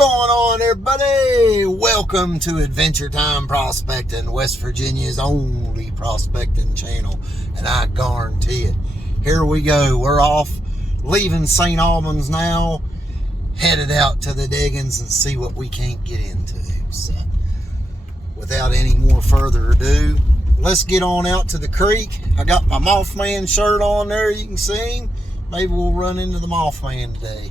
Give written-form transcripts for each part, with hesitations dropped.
going on, everybody? Welcome to Adventure Time Prospecting, West Virginia's only prospecting channel. And I guarantee it, here we go. We're off, leaving St. Albans now, headed out to the diggings and see what we can't get into. So, without any more further ado, let's get on out to the creek. I got my Mothman shirt on there, you can see him. Maybe we'll run into the Mothman today.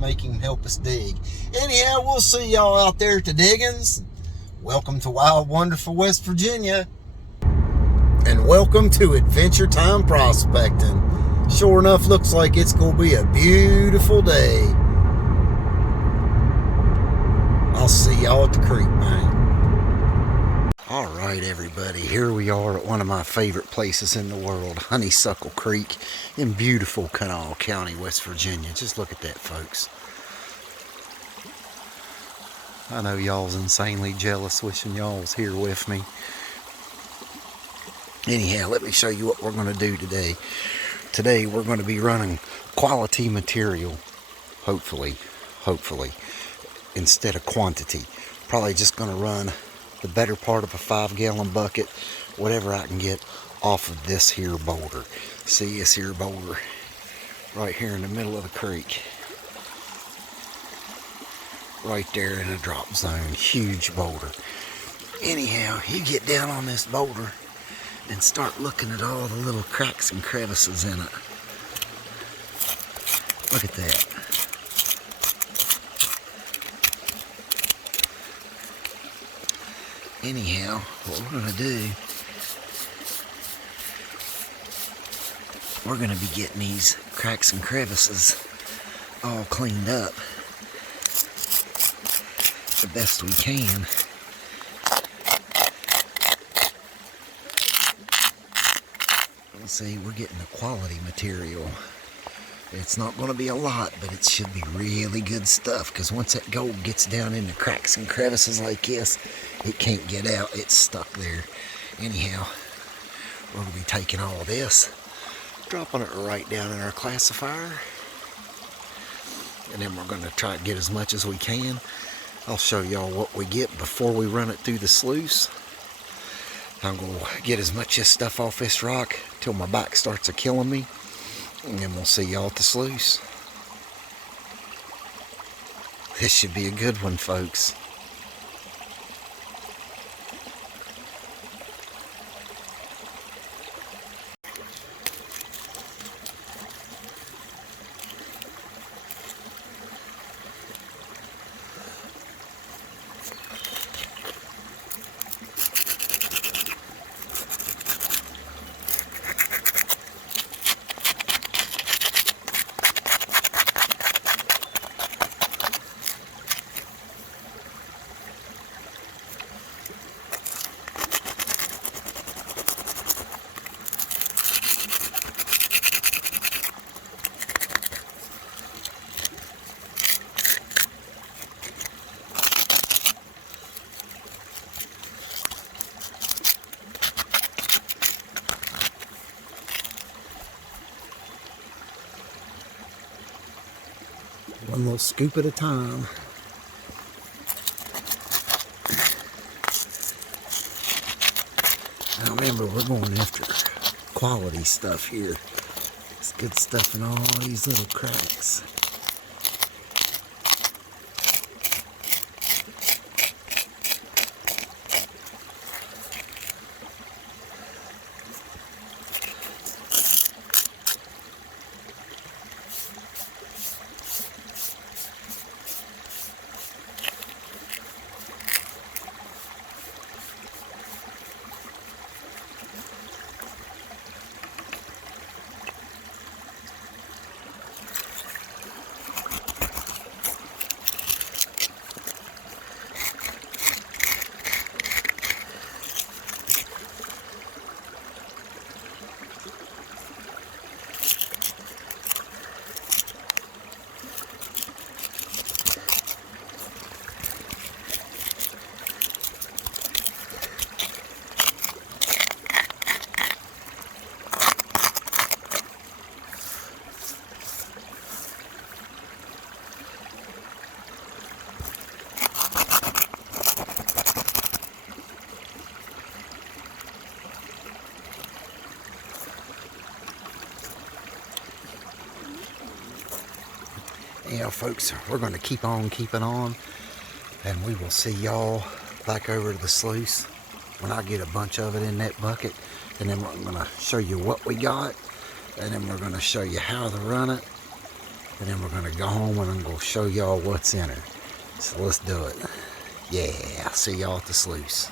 Make him help us dig. Anyhow, we'll see y'all out there at the diggings. Welcome to wild, wonderful West Virginia. And welcome to Adventure Time Prospecting. Sure enough, looks like it's going to be a beautiful day. I'll see y'all at the creek, man. Alright, everybody, here we are at one of my favorite places in the world, Honeysuckle Creek in beautiful Kanawha County, West Virginia. Just look at that, folks. I know y'all's insanely jealous, wishing y'all was here with me. Anyhow, let me show you what we're going to do today. Today we're going to be running quality material, hopefully, instead of quantity. Probably just going to run the better part of a 5-gallon bucket, whatever I can get off of this here boulder. See this here boulder right here in the middle of the creek. Right there in a drop zone, huge boulder. Anyhow, you get down on this boulder and start looking at all the little cracks and crevices in it. Look at that. Anyhow, what we're going to do, we're going to be getting these cracks and crevices all cleaned up the best we can. Let's see, we're getting the quality material. It's not going to be a lot, but it should be really good stuff, because once that gold gets down in the cracks and crevices like this, it can't get out. It's stuck there. Anyhow, we're going to be taking all this, dropping it right down in our classifier, and then we're going to try to get as much as we can. I'll show y'all what we get before we run it through the sluice. I'm going to get as much of this stuff off this rock till my back starts killing me. And then we'll see y'all at the sluice. This should be a good one, folks. One little scoop at a time. Now remember, we're going after quality stuff here. It's good stuff in all these little cracks. Well, folks, we're going to keep on keeping on, and we will see y'all back over to the sluice when I get a bunch of it in that bucket. And then we're going to show you what we got, and then we're going to show you how to run it, and then we're going to go home and I'm going to show y'all what's in it. So let's do it. Yeah, I'll see y'all at the sluice.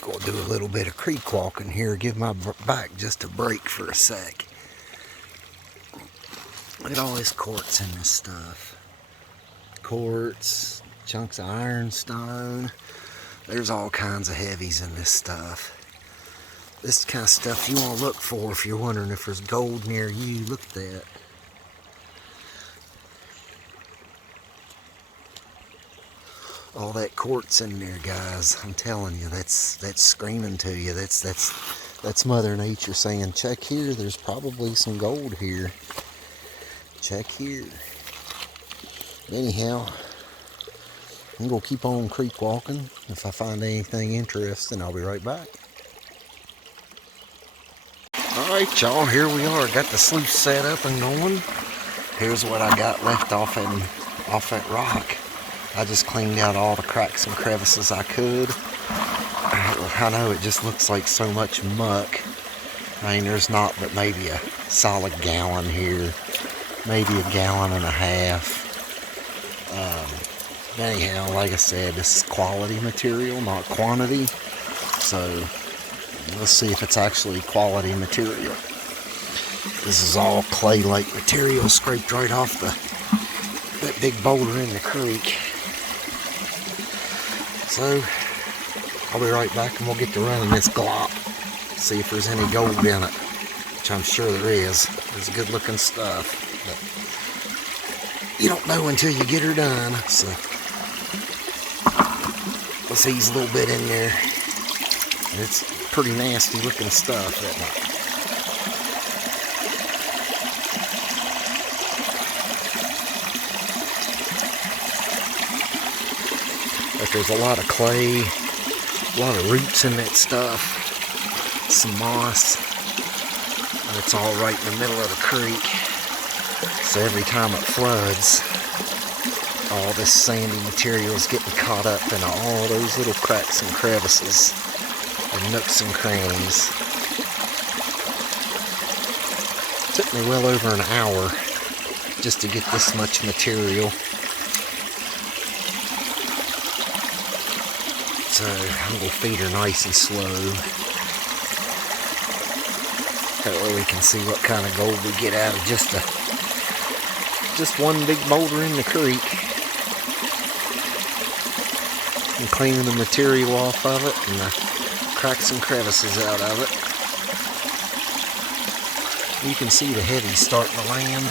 Go do a little bit of creek walking here, give my back just a break for a sec. Look at all this quartz in this stuff. Quartz, chunks of ironstone. There's all kinds of heavies in this stuff. This is the kind of stuff you want to look for if you're wondering if there's gold near you. Look at that. All that quartz in there, guys. I'm telling you, that's screaming to you. That's Mother Nature saying, check here, there's probably some gold here. Check here. Anyhow, I'm gonna keep on creek walking. If I find anything interesting, I'll be right back. Alright, y'all, here we are. Got the sluice set up and going. Here's what I got left off that rock. I just cleaned out all the cracks and crevices I could. I know it just looks like so much muck. I mean, there's not but maybe a solid gallon here. Maybe a gallon and a half. Anyhow, like I said, this is quality material, not quantity. So, let's see if it's actually quality material. This is all clay-like material scraped right off that big boulder in the creek. So, I'll be right back and we'll get to running this glop. See if there's any gold in it, which I'm sure there is. There's good looking stuff, but you don't know until you get her done. So, let's ease a little bit in there. It's pretty nasty looking stuff, isn't it? But there's a lot of clay, a lot of roots in that stuff, some moss, and it's all right in the middle of the creek. So every time it floods, all this sandy material is getting caught up in all those little cracks and crevices and nooks and crannies. It took me well over an hour just to get this much material. So I'm going to feed her nice and slow. That way we can see what kind of gold we get out of just one big boulder in the creek. And cleaning the material off of it and the cracks and crevices out of it. You can see the heavies starting to land.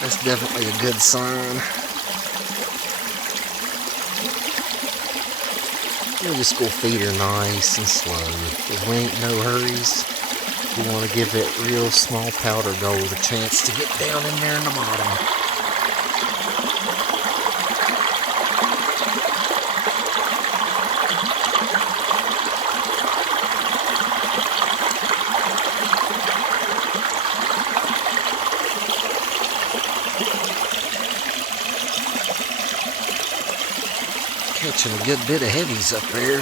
That's definitely a good sign. We'll just go feed her nice and slow, because we ain't no hurries. We want to give that real small powder gold a chance to get down in there in the bottom. Catching a good bit of heavies up there.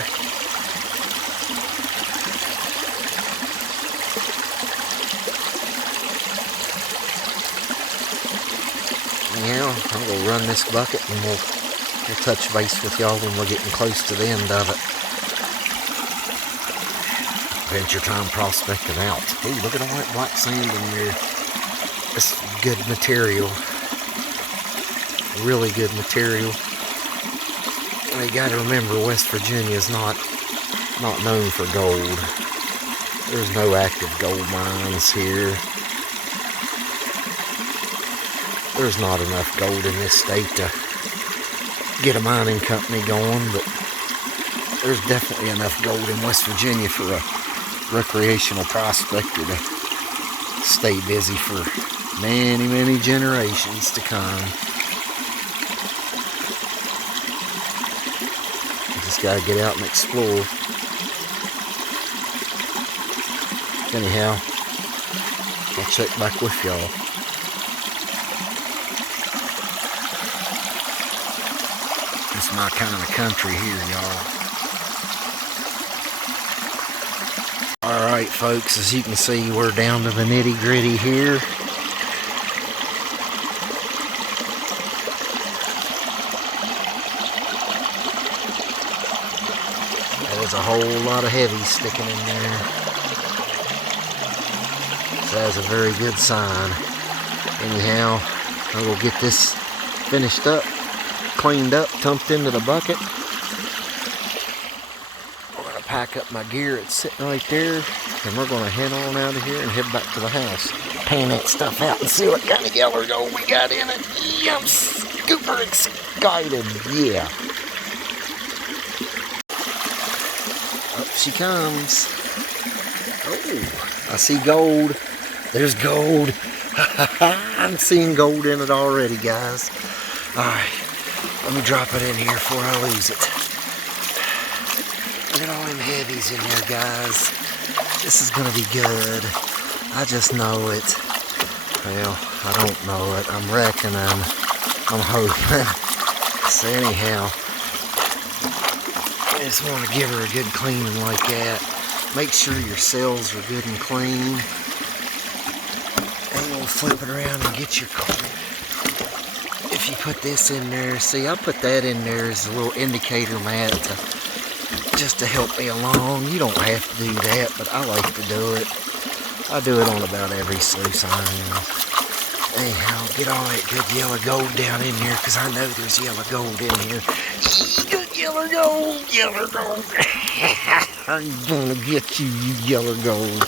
Now, I'm going to run this bucket and we'll touch base with y'all when we're getting close to the end of it. Adventure time prospecting out. Oh, look at all that black sand in there. It's good material. Really good material. You got to remember, West Virginia is not known for gold. There's no active gold mines here. There's not enough gold in this state to get a mining company going, but there's definitely enough gold in West Virginia for a recreational prospector to stay busy for many, many generations to come. gotta get out and explore. Anyhow, I'll check back with y'all. It's my kind of country here, y'all. Alright folks, as you can see, we're down to the nitty gritty here. There's a whole lot of heavies sticking in there. So that's a very good sign. Anyhow, I will get this finished up, cleaned up, dumped into the bucket. I'm going to pack up my gear. It's sitting right there. And we're going to head on out of here and head back to the house. Pan that stuff out and see what kind of yellow gold we got in it. Yeah, I'm super excited. Yeah. Up she comes. Oh, I see gold. There's gold. I'm seeing gold in it already, guys. Alright, let me drop it in here before I lose it. Look at all them heavies in there, guys. This is going to be good. I just know it. Well, I don't know it. I'm reckoning. I'm hoping. So anyhow, I just want to give her a good cleaning like that. Make sure your cells are good and clean. And you'll flip it around and get your coin. If you put this in there, see, I put that in there as a little indicator mat just to help me along. You don't have to do that, but I like to do it. I do it on about every sluice iron. Anyhow, get all that good yellow gold down in there, because I know there's yellow gold in here. Good yellow gold, yellow gold. I'm gonna get you, you yellow gold.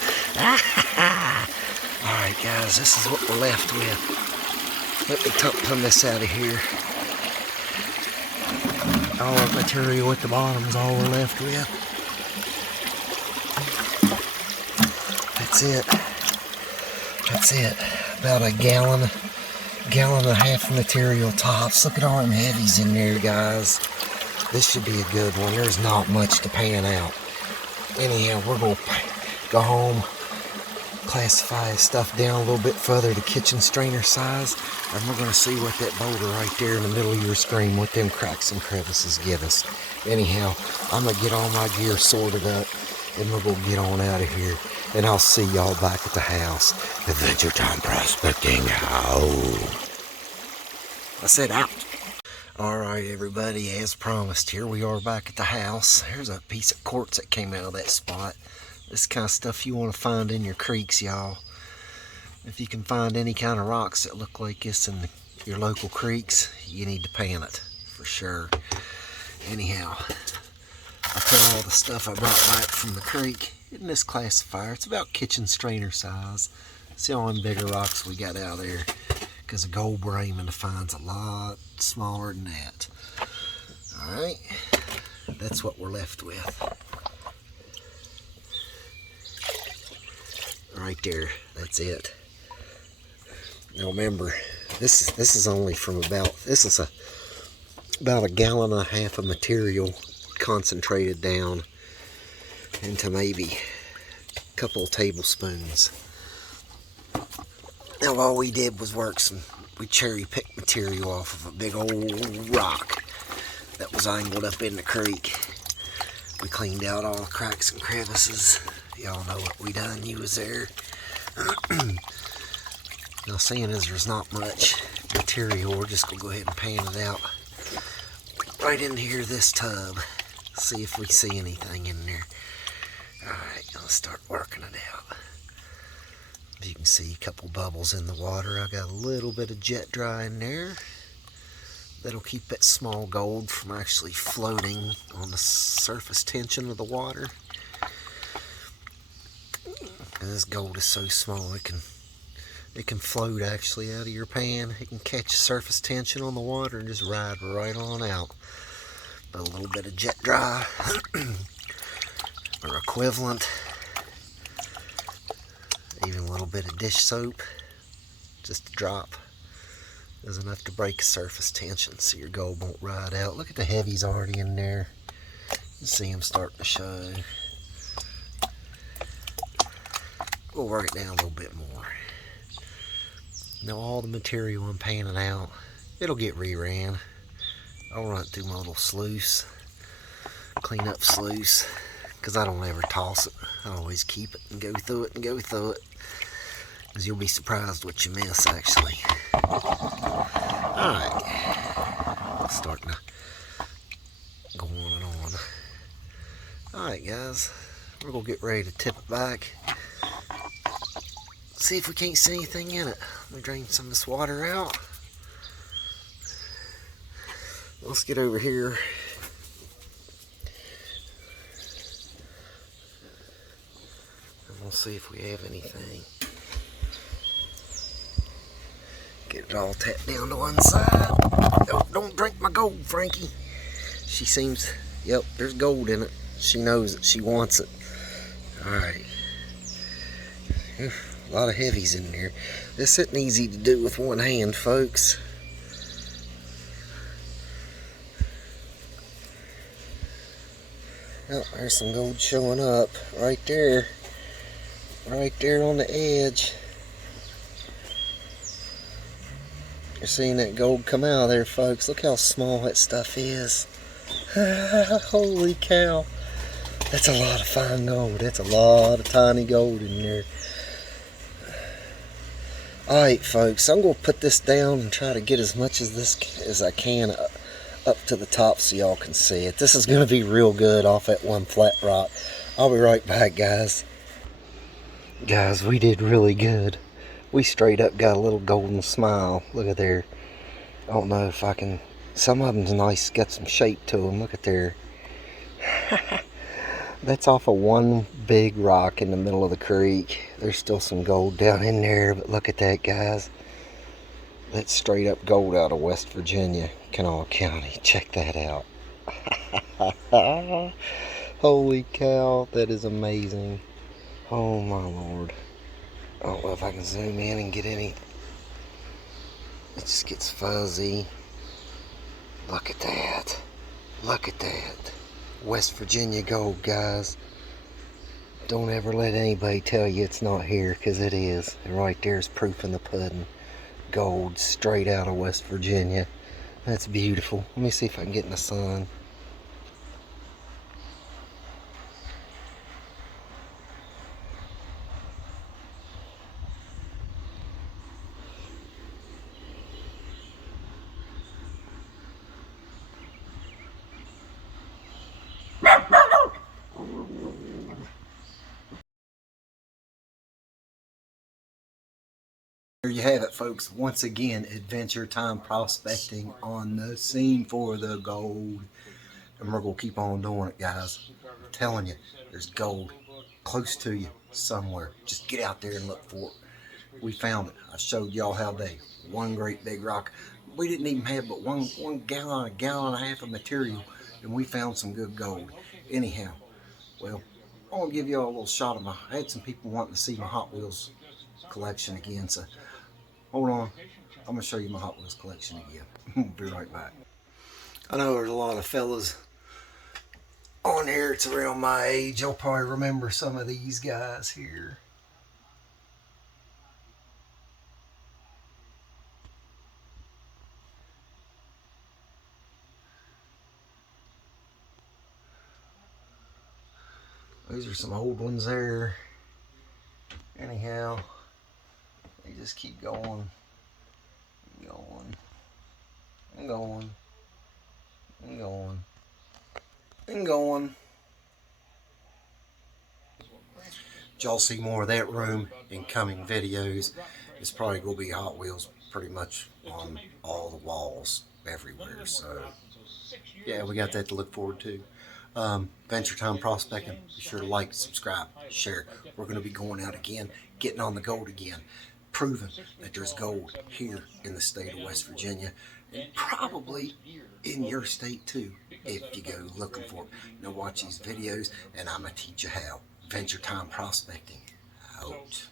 Alright guys, this is what we're left with. Let me pull this out of here. All the material at the bottom is all we're left with. That's it. That's it. About a gallon and a half of material tops. Look at all them heavies in there, guys. This should be a good one. There's not much to pan out. Anyhow, we're going to go home, classify stuff down a little bit further to kitchen strainer size, and we're going to see what that boulder right there in the middle of your screen, what them cracks and crevices give us. Anyhow, I'm going to get all my gear sorted up, and we're going to get on out of here. And I'll see y'all back at the house. Adventure Time Prospecting. Out. I said out. Alright everybody, as promised, here we are back at the house. Here's a piece of quartz that came out of that spot. This kind of stuff you want to find in your creeks, y'all. If you can find any kind of rocks that look like this in your local creeks, you need to pan it, for sure. Anyhow, I put all the stuff I brought back from the creek in this classifier. It's about kitchen strainer size. See all them bigger rocks we got out there, because a gold Brayman finds a lot smaller than that. Alright, that's what we're left with. Right there, that's it. Now remember, this is only from about a gallon and a half of material concentrated down into maybe a couple of tablespoons. Now all we did was we cherry picked material off of a big old rock that was angled up in the creek. We cleaned out all the cracks and crevices. Y'all know what we done, you was there. Now seeing as there's not much material, we're just going to go ahead and pan it out right into here, this tub. See if we see anything in there. Alright, let's start working it out. As you can see, a couple bubbles in the water. I got a little bit of jet dry in there. That'll keep that small gold from actually floating on the surface tension of the water. And this gold is so small, it can float actually out of your pan. It can catch surface tension on the water and just ride right on out. But a little bit of jet dry or equivalent, even a little bit of dish soap, just a drop, is enough to break surface tension so your gold won't ride out. Look at the heavies already in there. See them starting to show. We'll work it down a little bit more. Now all the material I'm panning out, it'll get reran. I'll run it through my little sluice, clean up sluice, because I don't ever toss it. I always keep it and go through it and go through it, because you'll be surprised what you miss actually. Alright, starting to go on and on. Alright guys, we're going to get ready to tip it back. See if we can't see anything in it. Let me drain some of this water out. Let's get over here. And we'll see if we have anything. Get it all tapped down to one side. Oh, don't drink my gold, Frankie. She seems, yep, there's gold in it. She knows it, she wants it. Alright. A lot of heavies in there. This isn't easy to do with one hand, folks. Oh, there's some gold showing up right there. Right there on the edge. You're seeing that gold come out of there, folks. Look how small that stuff is. Holy cow. That's a lot of fine gold. That's a lot of tiny gold in there. Alright folks, I'm going to put this down and try to get as much of this as I can up to the top so y'all can see it. This is going to be real good off that one flat rock. I'll be right back, guys. Guys, we did really good. We straight up got a little golden smile. Look at there. I don't know if I can... Some of them's nice, got some shape to them. Look at there. That's off of one big rock in the middle of the creek. There's still some gold down in there, but look at that, guys. That's straight up gold out of West Virginia, Kanawha County. Check that out. Holy cow, that is amazing. Oh my lord. I don't know if I can zoom in and get any. It just gets fuzzy. Look at that. Look at that. West Virginia gold, guys. Don't ever let anybody tell you it's not here, because it is. And right there's proof in the pudding. Gold straight out of West Virginia. That's beautiful. Let me see if I can get in the sun. There you have it, folks. Once again, adventure time prospecting on the scene for the gold. And we're going to keep on doing it, guys. I'm telling you, there's gold close to you somewhere. Just get out there and look for it. We found it. I showed y'all how they, one great big rock. We didn't even have but one gallon, a gallon and a half of material, and we found some good gold. Anyhow, well, I'm going to give y'all a little shot of I had some people wanting to see my Hot Wheels collection again, so hold on. I'm going to show you my Hot Wheels collection again. We'll be right back. I know there's a lot of fellas on here, it's around my age. You'll probably remember some of these guys here. These are some old ones there. Anyhow, they just keep going, and going, and going, and going, and going. Y'all see more of that room in coming videos. It's probably going to be Hot Wheels pretty much on all the walls everywhere. So yeah, we got that to look forward to. Venture Time Prospecting. Be sure to like, subscribe, share. We're going to be going out again, getting on the gold again, proving that there's gold here in the state of West Virginia, and probably in your state too, if you go looking for it. Now watch these videos, and I'm going to teach you how. Venture Time Prospecting. Out.